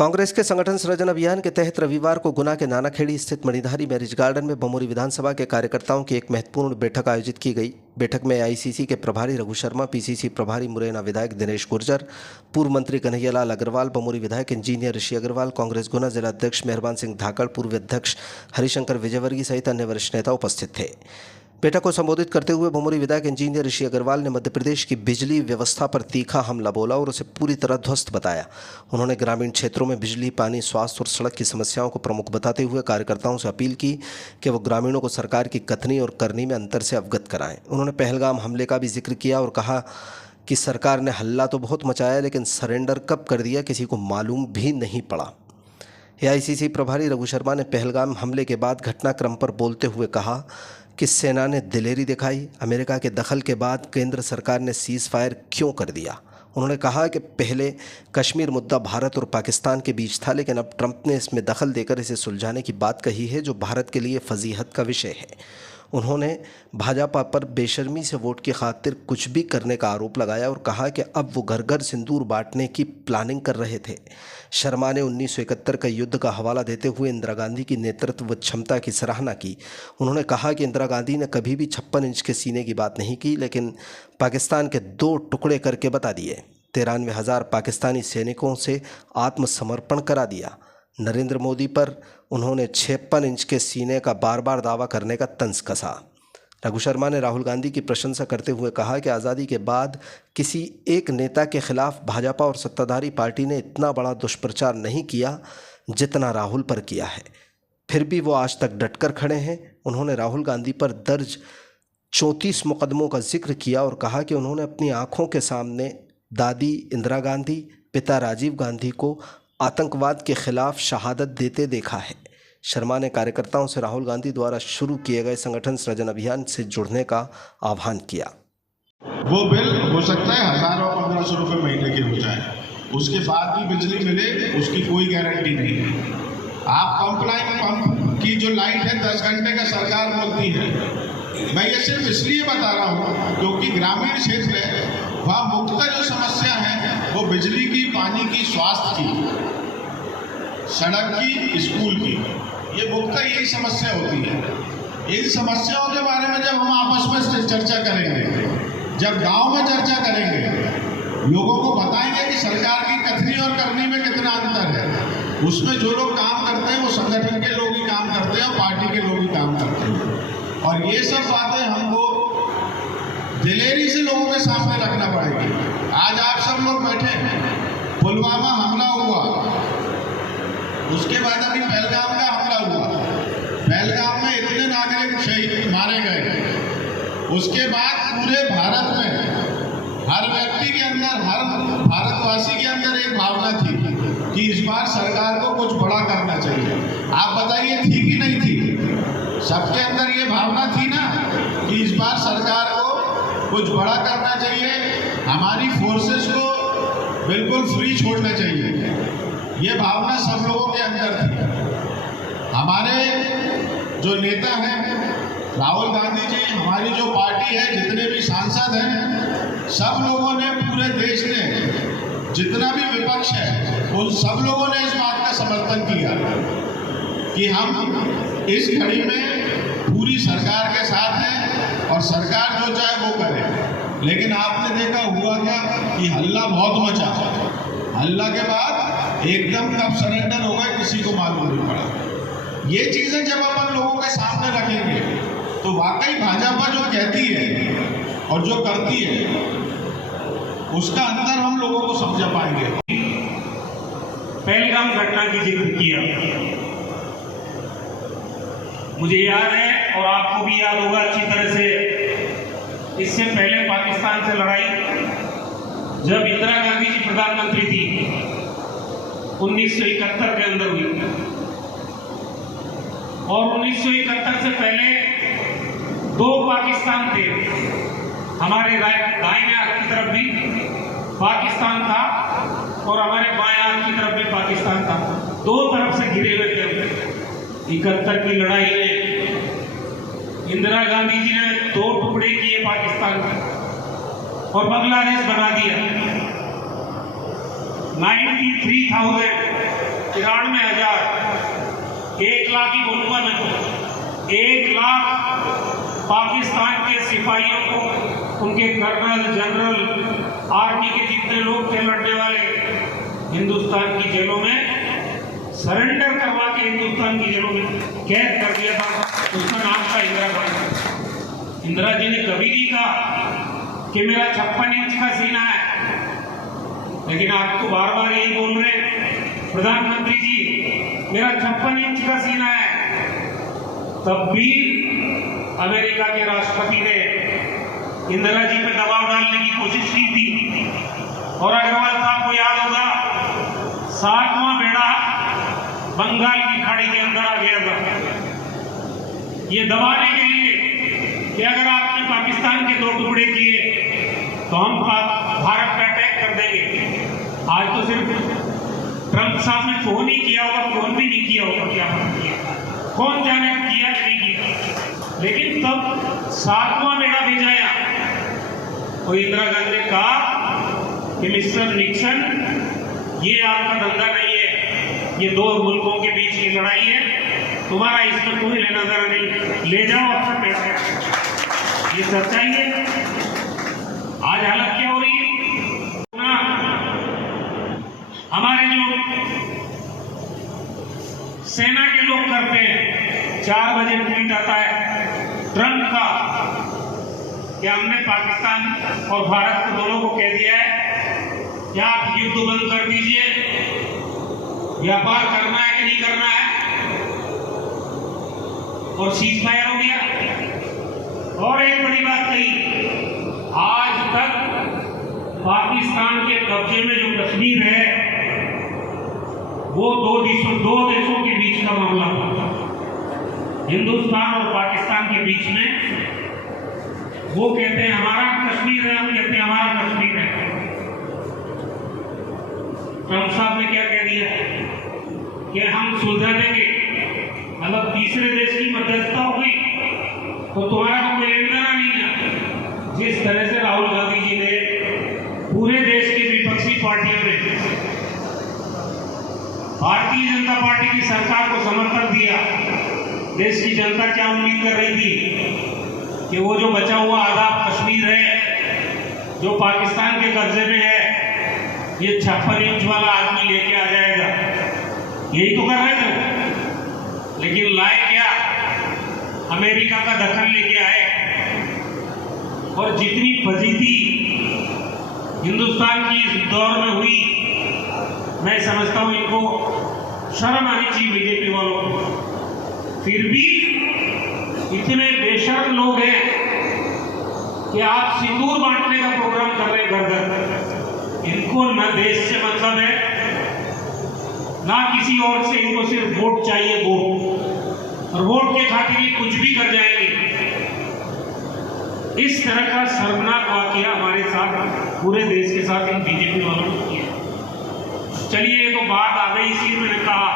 कांग्रेस के संगठन सृजन अभियान के तहत रविवार को गुना के नानाखेड़ी स्थित मणिधारी मैरिज गार्डन में बमोरी विधानसभा के कार्यकर्ताओं की एक महत्वपूर्ण बैठक आयोजित की गई। बैठक में आईसीसी के प्रभारी रघु शर्मा, पीसीसी प्रभारी मुरैना विधायक दिनेश गुर्जर, पूर्व मंत्री कन्हैयालाल अग्रवाल, बमोरी विधायक इंजीनियर ऋषि अग्रवाल, कांग्रेस गुना जिला अध्यक्ष मेहरबान सिंह धाकड़, पूर्व अध्यक्ष हरिशंकर विजयवर्गीय सहित अन्य वरिष्ठ नेता उपस्थित थे। बैठक को संबोधित करते हुए बमोरी विधायक इंजीनियर ऋषि अग्रवाल ने मध्य प्रदेश की बिजली व्यवस्था पर तीखा हमला बोला और उसे पूरी तरह ध्वस्त बताया। उन्होंने ग्रामीण क्षेत्रों में बिजली, पानी, स्वास्थ्य और सड़क की समस्याओं को प्रमुख बताते हुए कार्यकर्ताओं से अपील की कि वो ग्रामीणों को सरकार की कथनी और करनी में अंतर से अवगत कराएं। उन्होंने पहलगाम हमले का भी जिक्र किया और कहा कि सरकार ने हल्ला तो बहुत मचाया, लेकिन सरेंडर कब कर दिया किसी को मालूम भी नहीं पड़ा। एआईसीसी प्रभारी रघु शर्मा ने पहलगाम हमले के बाद घटनाक्रम पर बोलते हुए कहा कि सेना ने दिलेरी दिखाई। अमेरिका के दखल के बाद केंद्र सरकार ने सीज़ फायर क्यों कर दिया। उन्होंने कहा कि पहले कश्मीर मुद्दा भारत और पाकिस्तान के बीच था, लेकिन अब ट्रंप ने इसमें दखल देकर इसे सुलझाने की बात कही है, जो भारत के लिए फजीहत का विषय है। उन्होंने भाजपा पर बेशर्मी से वोट की खातिर कुछ भी करने का आरोप लगाया और कहा कि अब वो घर घर सिंदूर बांटने की प्लानिंग कर रहे थे। शर्मा ने 1971 का युद्ध का हवाला देते हुए इंदिरा गांधी की नेतृत्व व क्षमता की सराहना की। उन्होंने कहा कि इंदिरा गांधी ने कभी भी 56 इंच के सीने की बात नहीं की, लेकिन पाकिस्तान के 2 टुकड़े करके बता दिए। 93,000 पाकिस्तानी सैनिकों से आत्मसमर्पण करा दिया। नरेंद्र मोदी पर उन्होंने 56 इंच के सीने का बार बार दावा करने का तंज कसा। रघु शर्मा ने राहुल गांधी की प्रशंसा करते हुए कहा कि आज़ादी के बाद किसी एक नेता के खिलाफ भाजपा और सत्ताधारी पार्टी ने इतना बड़ा दुष्प्रचार नहीं किया जितना राहुल पर किया है, फिर भी वो आज तक डटकर खड़े हैं। उन्होंने राहुल गांधी पर दर्ज 34 मुकदमों का जिक्र किया और कहा कि उन्होंने अपनी आंखों के सामने दादी इंदिरा गांधी, पिता राजीव गांधी को आतंकवाद के खिलाफ शहादत देते देखा है। शर्मा ने कार्यकर्ताओं से राहुल गांधी द्वारा शुरू किए गए संगठन सृजन अभियान से जुड़ने का आह्वान किया। वो बिल हो सकता है 1000 और 1500 रुपये महीने के हो जाए, उसके बाद भी बिजली मिले उसकी कोई गारंटी नहीं है। आप पंप की जो लाइट है 10 घंटे का सरकार बोलती है। मैं ये सिर्फ इसलिए बता रहा हूँ क्योंकि ग्रामीण क्षेत्र है, वहाँ मुख्य जो समस्या है वो बिजली की, पानी की, स्वास्थ्य की, सड़क की, स्कूल की, ये मुख्य यही समस्या होती है। इन समस्याओं के बारे में जब हम आपस में चर्चा करेंगे, जब गांव में चर्चा करेंगे, लोगों को बताएंगे कि सरकार की कथनी और करनी में कितना अंतर है। उसमें जो लोग काम करते हैं वो संगठन के लोग ही काम करते हैं और पार्टी के लोग ही काम करते हैं। और ये सब बातें हमको दिलेरी से लोगों के सामने रखना पड़ेगी। आज आप सब लोग बैठे, पुलवामा हमला हुआ, उसके बाद अभी पहलगाम का हमला हुआ। पहलगाम में इतने नागरिक शहीद मारे गए। उसके बाद पूरे भारत में हर व्यक्ति के अंदर, हर भारतवासी के अंदर एक भावना थी कि इस बार सरकार को कुछ बड़ा करना चाहिए। आप बताइए थी कि नहीं थी? सबके अंदर ये भावना थी ना कि इस बार सरकार को कुछ बड़ा करना चाहिए, हमारी फोर्सेस को बिल्कुल फ्री छोड़ना चाहिए। ये भावना सब लोगों के अंदर थी। हमारे जो नेता हैं राहुल गांधी जी, हमारी जो पार्टी है, जितने भी सांसद हैं, सब लोगों ने, पूरे देश ने, जितना भी विपक्ष है, उन सब लोगों ने इस बात का समर्थन किया कि हम इस घड़ी में पूरी सरकार के साथ हैं और सरकार जो चाहे वो करे। लेकिन आपने देखा हुआ क्या कि हल्ला बहुत मचा। हल्ला के बाद एकदम कब सरेंडर हो गए किसी को मालूम नहीं पड़ा। ये चीजें जब अपन लोगों के सामने रखेंगे तो वाकई भाजपा जो कहती है और जो करती है उसका अंतर हम लोगों को समझ पाएंगे। पहलगाम घटना की जिक्र किया, मुझे याद है और आपको भी याद होगा अच्छी तरह से, इससे पहले पाकिस्तान से लड़ाई जब इंदिरा गांधी जी प्रधानमंत्री थी 1971 के अंदर हुई, और 1971 से पहले 2 पाकिस्तान थे। हमारे दाहिने हाथ की तरफ भी पाकिस्तान था और हमारे बाएं हाथ की तरफ भी पाकिस्तान था। 2 तरफ से घिरे हुए थे। 71 की लड़ाई में इंदिरा गांधी जी ने 2 टुकड़े किए पाकिस्तान के और बांग्लादेश बना दिया। 93,000 93,000, 1 लाख ही बोलूंगा मैं तो, 1 लाख पाकिस्तान के सिपाहियों को, उनके कर्नल, जनरल, आर्मी के जितने लोग थे लड़ने वाले, हिंदुस्तान की जेलों में सरेंडर करवा के हिंदुस्तान की जेलों में कैद कर दिया था। उसका नाम था इंदिरा गांधी। इंदिरा जी ने कभी नहीं कहा कि मेरा 56 इंच का सीना है, लेकिन आप तो बार बार यही बोल रहे हैं प्रधानमंत्री जी, मेरा 56 इंच का सीना है। तब भी अमेरिका के राष्ट्रपति ने इंदिरा जी पे दबाव डालने की कोशिश की थी। और अग्रवाल साहब को याद होगा, 7वां बेड़ा बंगाल की खाड़ी के अंदर आ गया था, ये दबाने के लिए कि अगर आपने पाकिस्तान के 2 टुकड़े किए तो हम भारत पे अटैक कर देंगे। आज तो सिर्फ ट्रंप साहब ने फोन ही किया होगा, फोन भी नहीं किया होगा, क्या पता किया, कौन जाने किया कि नहीं किया, लेकिन तब 7वां बेड़ा भेजाया। और इंदिरा गांधी ने कहा कि मिस्टर निक्सन, ये आपका धंधा नहीं है, ये 2 मुल्कों के बीच की लड़ाई है, तुम्हारा इसमें कोई लेना देना नहीं, ले जाओ अपना बेड़ा। ये सच्चाई है। आज हालत क्या हो रही है ना, हमारे जो सेना के लोग करते हैं, 4 बजे ट्वीट आता है ट्रंप का कि हमने पाकिस्तान और भारत को दोनों को कह दिया है कि आप युद्ध बंद कर दीजिए, व्यापार करना है कि नहीं करना है, और सीज फायर हो गया। और एक बड़ी बात कही, आज तक पाकिस्तान के कब्जे में जो कश्मीर है वो दो देशों के बीच का मामला था, हिंदुस्तान और पाकिस्तान के बीच में। वो कहते हैं हमारा कश्मीर है, हम कहते हैं हमारा कश्मीर है। ट्रंप साहब ने क्या कह दिया कि हम सुलझा देंगे, मतलब तीसरे देश की मध्यस्थता हुई तो तुम्हारा तो कोई लेना नहीं है। जिस तरह से राहुल गांधी जी ने पूरे देश की विपक्षी पार्टियों ने भारतीय जनता पार्टी की सरकार को समर्थन दिया, देश की जनता क्या उम्मीद कर रही थी कि वो जो बचा हुआ आधा कश्मीर है जो पाकिस्तान के कब्जे में है, ये 56 इंच वाला आदमी लेके आ जाएगा, यही तो कर रहे थे। लेकिन लाए क्या, अमेरिका का दखल लेके आए। और जितनी फजीती हिंदुस्तान की इस दौर में हुई, मैं समझता हूं इनको शर्म आनी चाहिए बीजेपी वालों को। फिर भी इतने बेशर्म लोग हैं कि आप सिंदूर बांटने का प्रोग्राम कर रहे हैं घर घर। इनको न देश से मतलब है ना किसी और से, इनको सिर्फ वोट चाहिए, वोट, और वोट के खातिर ये कुछ भी कर जाएंगे। इस तरह का शर्मनाक वाकया हमारे साथ, पूरे देश के साथ इन बीजेपी वालों ने किया। चलिए, ये तो बात आ गई, इसलिए मैंने कहा